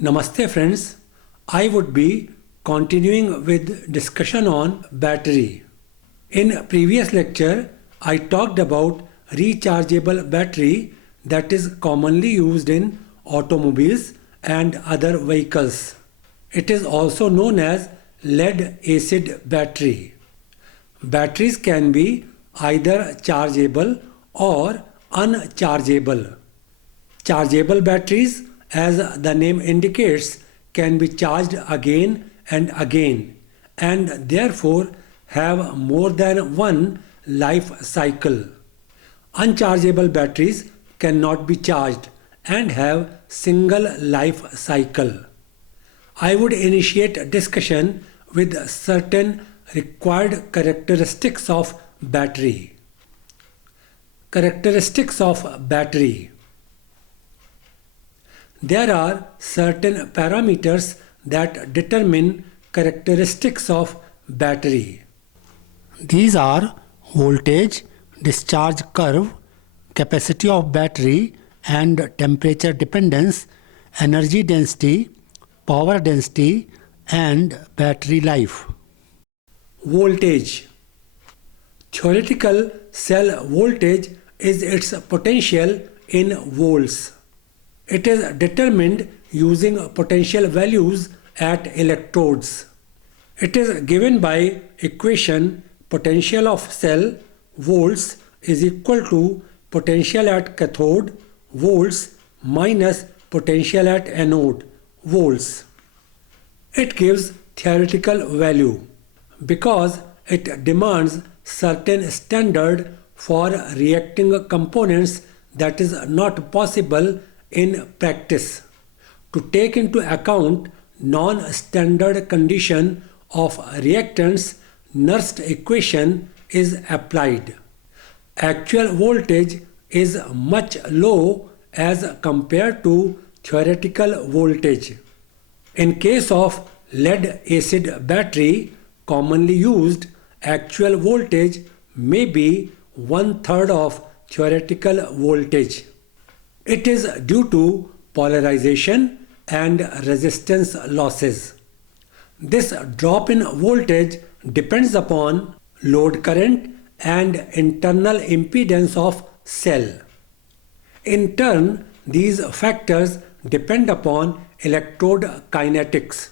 Namaste friends, I would be continuing with discussion on battery. In previous lecture, I talked about rechargeable battery that is commonly used in automobiles and other vehicles. It is also known as lead acid battery. Batteries can be either chargeable or unchargeable. Chargeable batteries, as the name indicates, can be charged again and again and therefore have more than one life cycle. Unchargeable batteries cannot be charged and have single life cycle. I would initiate discussion with certain required characteristics of battery. Characteristics of battery. There are certain parameters that determine characteristics of battery. These are voltage, discharge curve, capacity of battery and temperature dependence, energy density, power density and battery life. Voltage. Theoretical cell voltage is its potential in volts. It is determined using potential values at electrodes. It is given by equation potential of cell volts is equal to potential at cathode volts minus potential at anode volts. It gives theoretical value because it demands certain standard for reacting components that is not possible in practice. To take into account non-standard condition of reactants, Nernst equation is applied. Actual voltage is much low as compared to theoretical voltage. In case of lead acid battery commonly used, actual voltage may be 1/3 of theoretical voltage. It is due to polarization and resistance losses. This drop in voltage depends upon load current and internal impedance of cell. In turn, these factors depend upon electrode kinetics.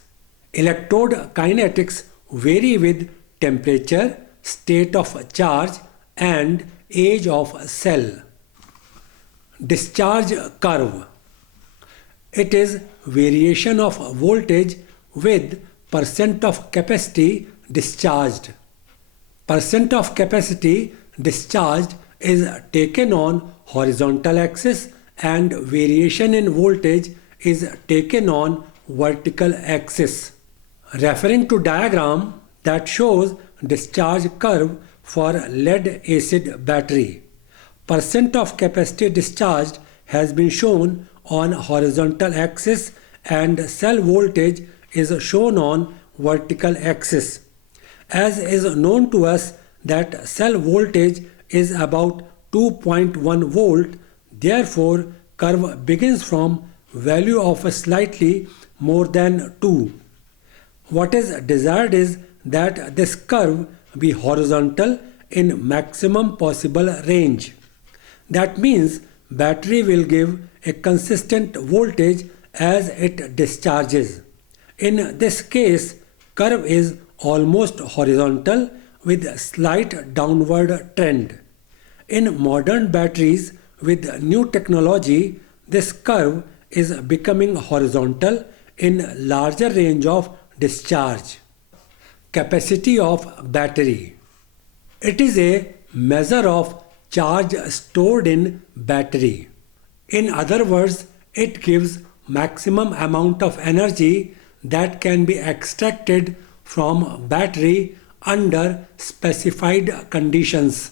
Electrode kinetics vary with temperature, state of charge and age of cell. Discharge curve. It is variation of voltage with percent of capacity discharged. Percent of capacity discharged is taken on horizontal axis and variation in voltage is taken on vertical axis. Referring to diagram that shows discharge curve for lead acid battery, percent of capacity discharged has been shown on horizontal axis and cell voltage is shown on vertical axis. As is known to us that cell voltage is about 2.1 volt, therefore curve begins from value of slightly more than 2. What is desired is that this curve be horizontal in maximum possible range. That means battery will give a consistent voltage as it discharges. In this case, curve is almost horizontal with slight downward trend. In modern batteries with new technology, this curve is becoming horizontal in larger range of discharge. Capacity of battery. It is a measure of charge stored in battery. In other words, it gives maximum amount of energy that can be extracted from battery under specified conditions.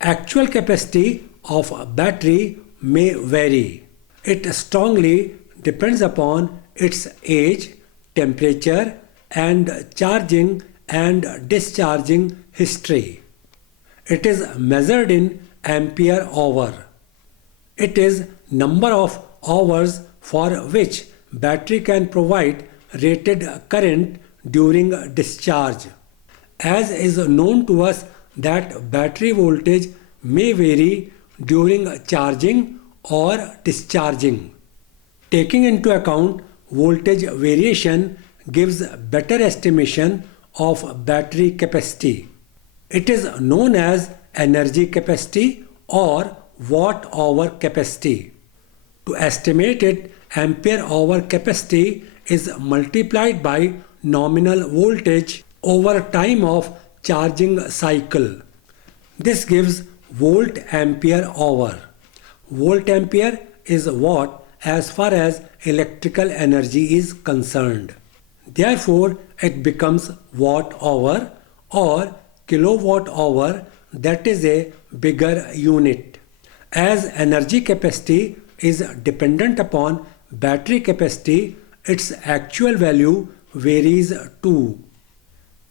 Actual capacity of battery may vary. It strongly depends upon its age, temperature, and charging and discharging history. It is measured in ampere hour. It is number of hours for which battery can provide rated current during discharge. As is known to us that battery voltage may vary during charging or discharging. Taking into account voltage variation gives better estimation of battery capacity. It is known as energy capacity or watt-hour capacity. To estimate it, ampere-hour capacity is multiplied by nominal voltage over time of charging cycle. This gives volt-ampere-hour. Volt-ampere is watt as far as electrical energy is concerned. Therefore, it becomes watt-hour or kilowatt-hour, that is a bigger unit. As energy capacity is dependent upon battery capacity, its actual value varies too.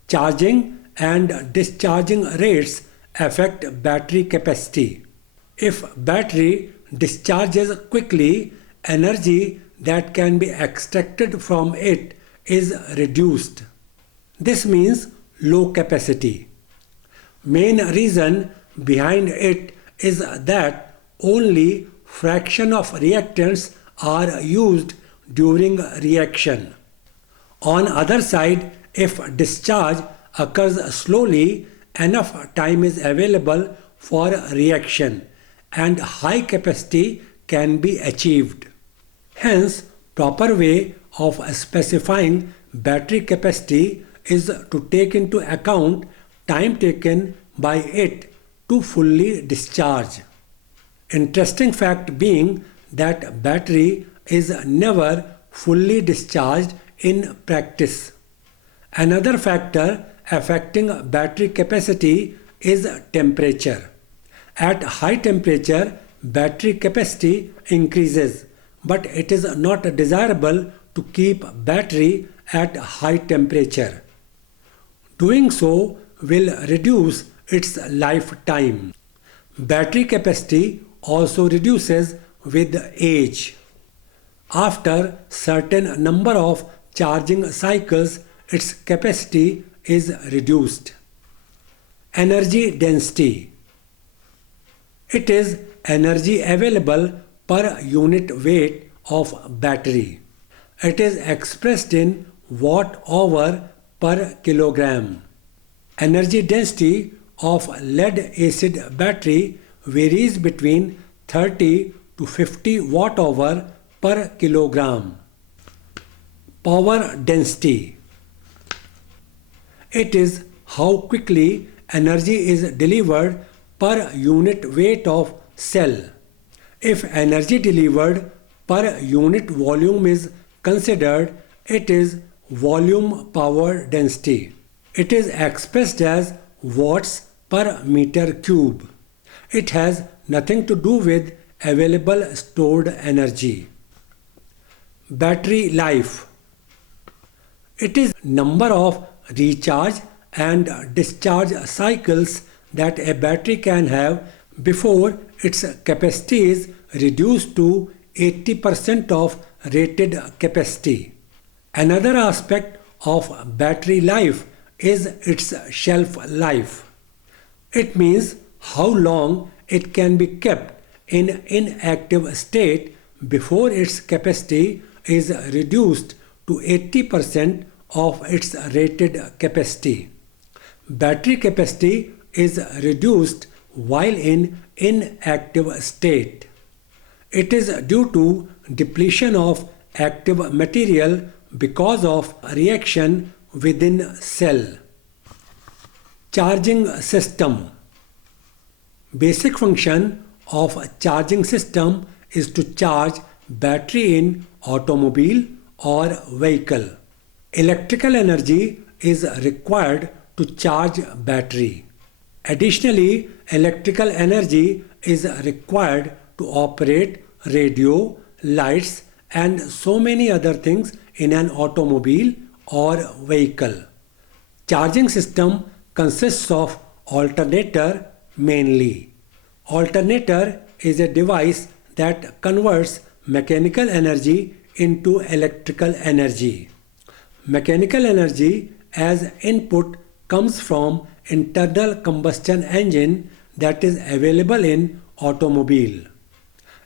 Charging and discharging rates affect battery capacity. If battery discharges quickly, energy that can be extracted from it is reduced. This means low capacity. Main reason behind it is that only fraction of reactants are used during reaction. On other side, if discharge occurs slowly, enough time is available for reaction and high capacity can be achieved. Hence, proper way of specifying battery capacity is to take into account time taken by it to fully discharge. Interesting fact being that battery is never fully discharged in practice. Another factor affecting battery capacity is temperature. At high temperature, battery capacity increases, but it is not desirable to keep battery at high temperature. Doing so will reduce its lifetime. Battery capacity also reduces with age. After certain number of charging cycles, its capacity is reduced. Energy density. It is energy available per unit weight of battery. It is expressed in watt-hour per kilogram. Energy density of lead-acid battery varies between 30 to 50 watt-hour per kilogram. Power density. It is how quickly energy is delivered per unit weight of cell. If energy delivered per unit volume is considered, it is volume power density. It is expressed as watts per meter cube. It has nothing to do with available stored energy. Battery life. It is number of recharge and discharge cycles that a battery can have before its capacity is reduced to 80% of rated capacity. Another aspect of battery life is its shelf life. It means how long it can be kept in inactive state before its capacity is reduced to 80% of its rated capacity. Battery capacity is reduced while in inactive state. It is due to depletion of active material because of reaction within cell. Charging system. Basic function of a charging system is to charge battery in automobile or vehicle. Electrical energy is required to charge battery. Additionally, electrical energy is required to operate radio, lights and so many other things in an automobile or vehicle. Charging system consists of alternator mainly. Alternator is a device that converts mechanical energy into electrical energy. Mechanical energy as input comes from internal combustion engine that is available in automobile.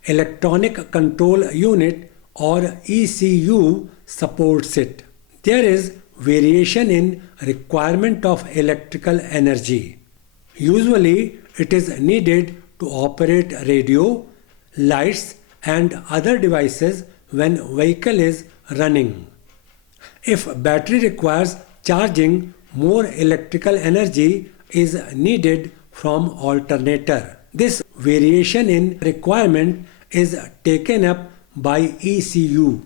Electronic Control Unit or ECU supports it. There is variation in requirement of electrical energy. Usually it is needed to operate radio, lights and other devices when vehicle is running. If battery requires charging, more electrical energy is needed from alternator. This variation in requirement is taken up by ECU.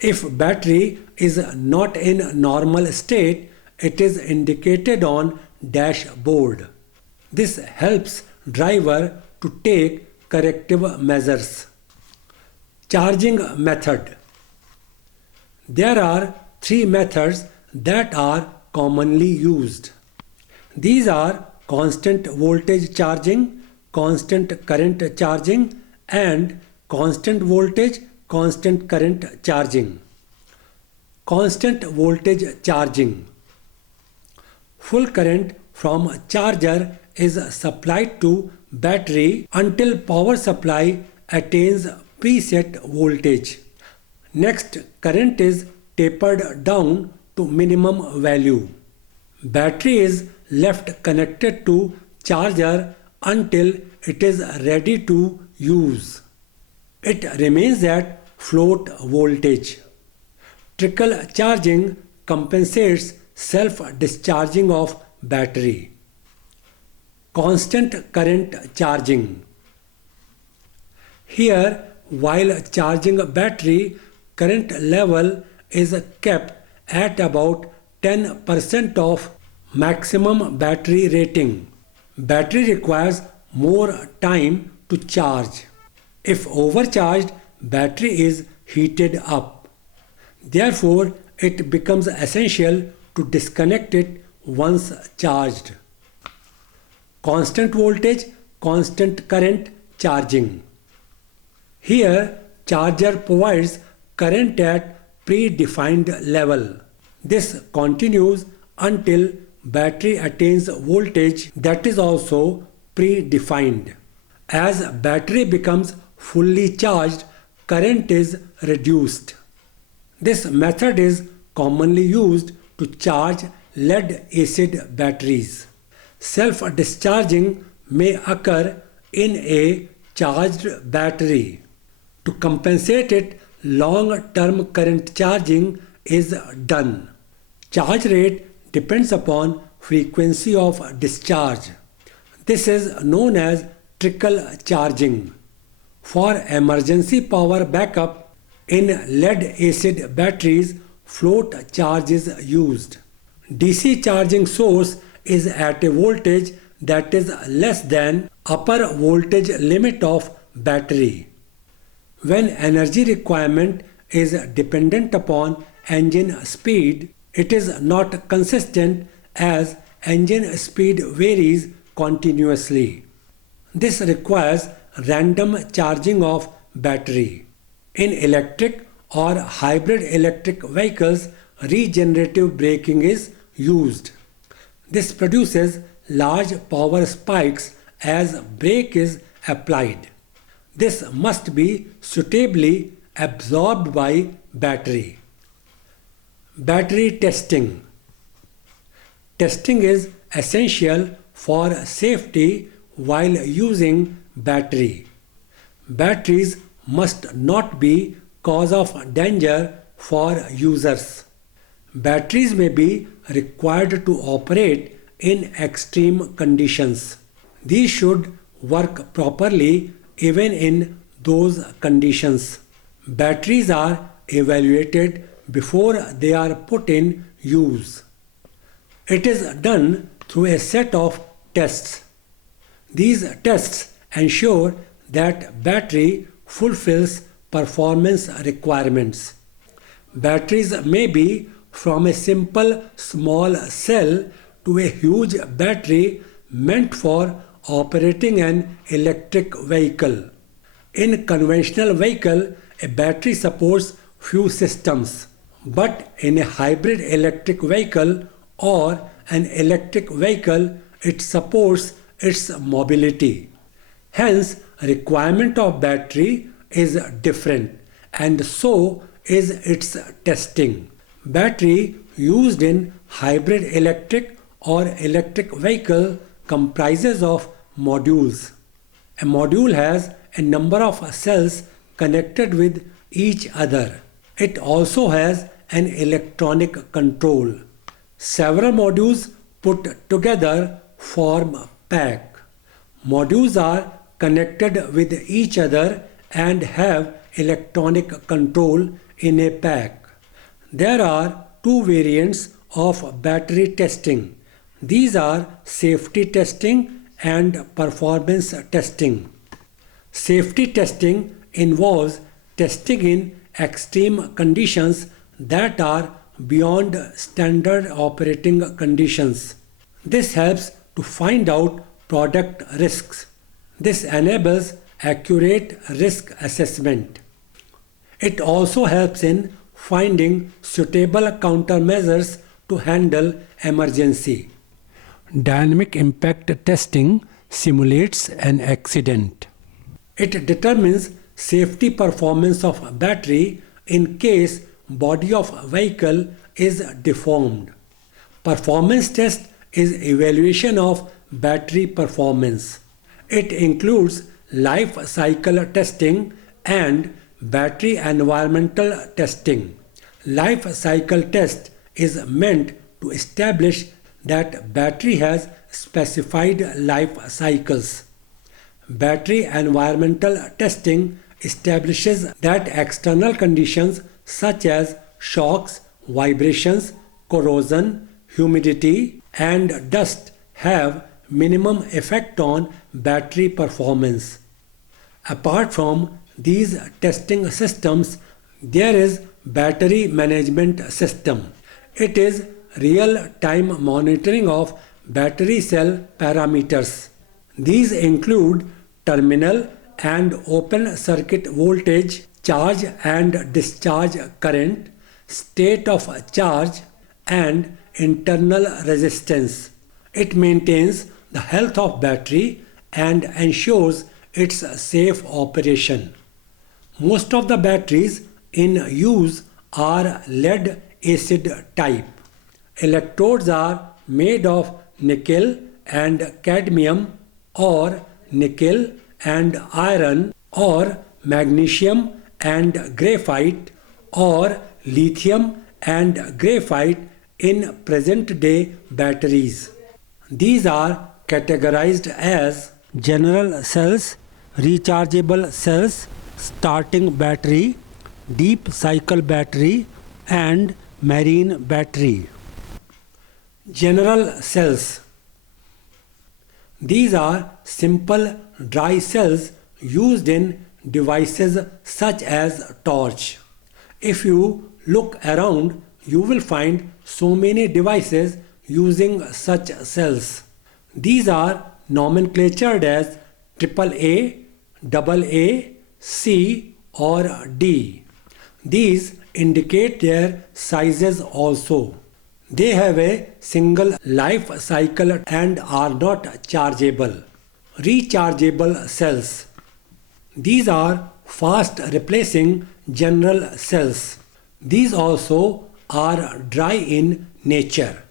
If battery is not in normal state, it is indicated on dashboard. This helps driver to take corrective measures. Charging method. There are three methods that are commonly used. These are constant voltage charging, constant current charging and constant voltage, constant current charging. Constant voltage charging. Full current from charger is supplied to battery until power supply attains preset voltage. Next, current is tapered down to minimum value. Battery is left connected to charger until it is ready to use. It remains at float voltage. Trickle charging compensates self-discharging of battery. Constant current charging. Here, while charging a battery, current level is kept at about 10% of maximum battery rating. Battery requires more time to charge. If overcharged, battery is heated up. Therefore, it becomes essential to disconnect it once charged. Constant voltage, constant current charging. Here, charger provides current at predefined level. This continues until battery attains voltage that is also predefined. As battery becomes fully charged, current is reduced. This method is commonly used to charge lead-acid batteries. Self-discharging may occur in a charged battery. To compensate it, long-term current charging is done. Charge rate depends upon frequency of discharge. This is known as trickle charging. For emergency power backup, in lead-acid batteries, float charge is used. DC charging source is at a voltage that is less than upper voltage limit of battery. When energy requirement is dependent upon engine speed, it is not consistent as engine speed varies continuously. This requires random charging of battery. In electric or hybrid electric vehicles, regenerative braking is used. This produces large power spikes as brake is applied. This must be suitably absorbed by battery. Battery testing. Testing is essential for safety while using battery. Batteries must not be cause of danger for users. Batteries may be required to operate in extreme conditions. These should work properly even in those conditions. Batteries are evaluated before they are put in use. It is done through a set of tests. These tests ensure that battery fulfills performance requirements. Batteries may be from a simple small cell to a huge battery meant for operating an electric vehicle. In conventional vehicle, a battery supports few systems, but in a hybrid electric vehicle or an electric vehicle, it supports its mobility. Hence, requirement of battery is different, and so is its testing. Battery used in hybrid electric or electric vehicle comprises of modules. A module has a number of cells connected with each other. It also has an electronic control. Several modules put together form a pack. Modules are connected with each other and have electronic control in a pack. There are two variants of battery testing. These are safety testing and performance testing. Safety testing involves testing in extreme conditions that are beyond standard operating conditions. This helps to find out product risks. This enables accurate risk assessment. It also helps in finding suitable countermeasures to handle emergency. Dynamic impact testing simulates an accident. It determines safety performance of a battery in case body of vehicle is deformed. Performance test is evaluation of battery performance. It includes life cycle testing and battery environmental testing. Life cycle test is meant to establish that battery has specified life cycles. Battery environmental testing establishes that external conditions such as shocks, vibrations, corrosion, humidity, and dust have minimum effect on battery performance. Apart from these testing systems, there is battery management system. It is real-time monitoring of battery cell parameters. These include terminal and open circuit voltage, charge and discharge current, state of charge, and internal resistance. It maintains the health of battery and ensures its safe operation. Most of the batteries in use are lead acid type. Electrodes are made of nickel and cadmium, or nickel and iron, or magnesium and graphite, or lithium and graphite in present-day batteries. These are categorized as general cells, rechargeable cells, starting battery, deep cycle battery, and marine battery. General cells. These are simple dry cells used in devices such as torch. If you look around, you will find so many devices using such cells. These are nomenclatured as AAA, AA, C, or D. These indicate their sizes also. They have a single life cycle and are not chargeable. Rechargeable cells. These are fast replacing general cells. These also are dry in nature.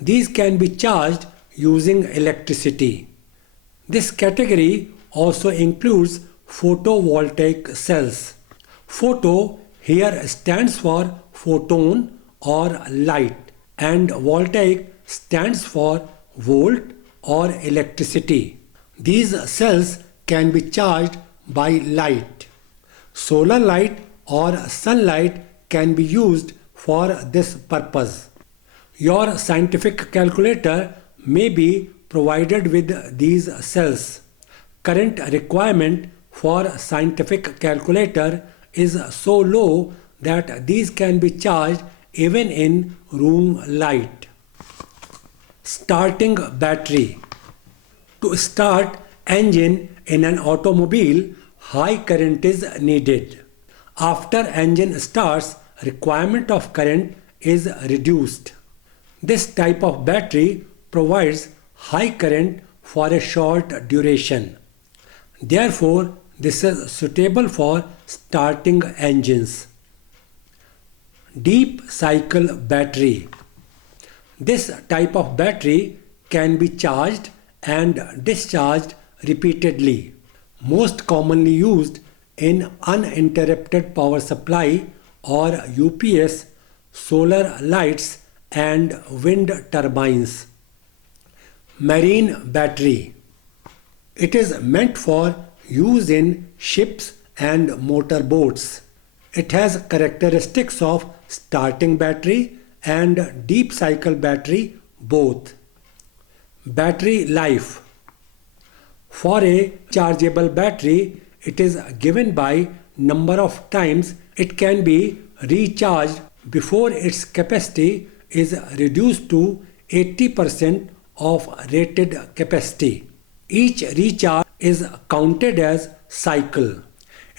These can be charged using electricity. This category also includes photovoltaic cells. Photo here stands for photon or light, and voltaic stands for volt or electricity. These cells can be charged by light. Solar light or sunlight can be used for this purpose. Your scientific calculator may be provided with these cells. Current requirement for scientific calculator is so low that these can be charged even in room light. Starting battery. To start engine in an automobile, high current is needed. After engine starts, requirement of current is reduced. This type of battery provides high current for a short duration. Therefore, this is suitable for starting engines. Deep cycle battery. This type of battery can be charged and discharged repeatedly. Most commonly used in uninterrupted power supply or UPS, solar lights and wind turbines. Marine battery. It is meant for use in ships and motorboats. It has characteristics of starting battery and deep cycle battery both. Battery life. For a chargeable battery, it is given by number of times it can be recharged before its capacity is reduced to 80% of rated capacity. Each recharge is counted as cycle.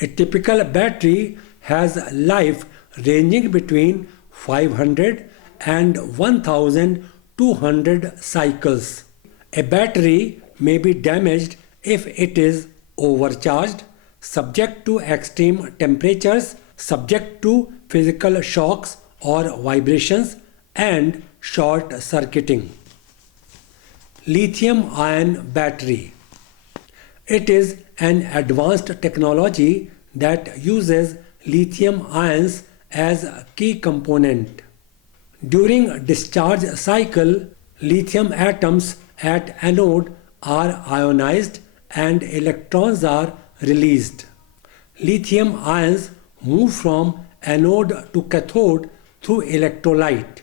A typical battery has life ranging between 500 and 1200 cycles. A battery may be damaged if it is overcharged, subject to extreme temperatures, subject to physical shocks or vibrations, and short circuiting. Lithium-ion battery. It is an advanced technology that uses lithium ions as a key component. During discharge cycle, lithium atoms at anode are ionized and electrons are released. Lithium ions move from anode to cathode through electrolyte.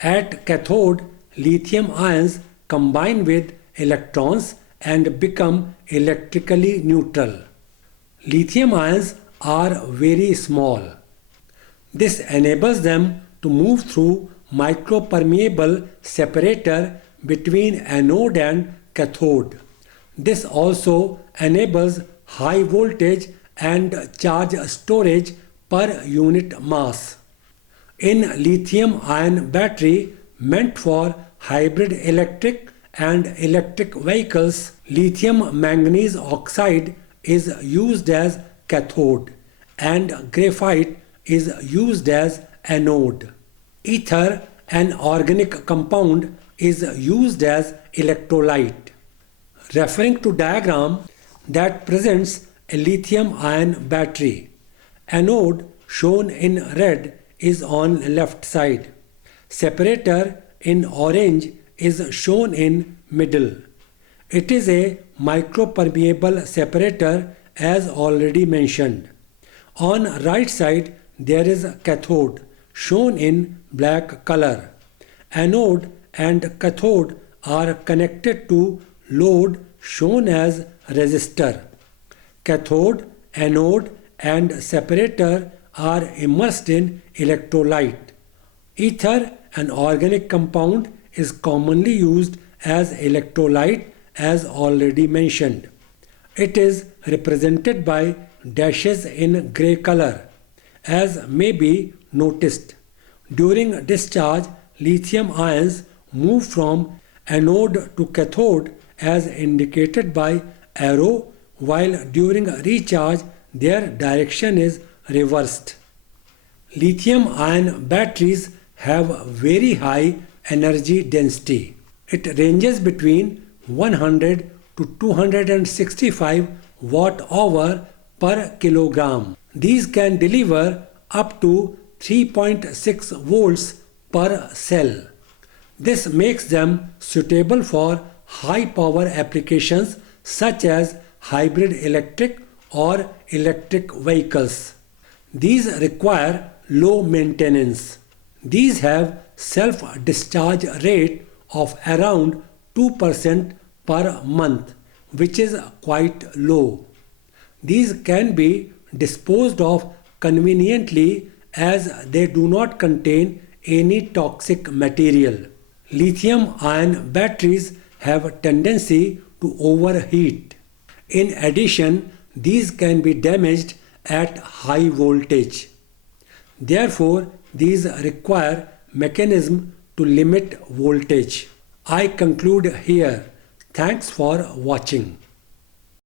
At cathode, lithium ions combine with electrons and become electrically neutral. Lithium ions are very small. This enables them to move through micropermeable separator between anode and cathode. This also enables high voltage and charge storage per unit mass. In lithium-ion battery meant for hybrid electric and electric vehicles, lithium manganese oxide is used as cathode and graphite is used as anode. Ether, an organic compound, is used as electrolyte. Referring to diagram that presents a lithium-ion battery, anode shown in red is on left side. Separator in orange is shown in middle. It is a micropermeable separator as already mentioned. On right side there is a cathode shown in black color. Anode and cathode are connected to load shown as resistor. Cathode, anode and separator are immersed in electrolyte. Ether, an organic compound, is commonly used as electrolyte as already mentioned. It is represented by dashes in grey color, as may be noticed. During discharge, lithium ions move from anode to cathode as indicated by arrow, while during recharge their direction is reversed. Lithium-ion batteries have very high energy density. It ranges between 100 to 265 watt-hour per kilogram. These can deliver up to 3.6 volts per cell. This makes them suitable for high power applications such as hybrid electric or electric vehicles. These require low maintenance. These have self-discharge rate of around 2% per month, which is quite low. These can be disposed of conveniently as they do not contain any toxic material. Lithium-ion batteries have a tendency to overheat. In addition, these can be damaged at high voltage. Therefore, these require mechanism to limit voltage. I conclude here. Thanks for watching.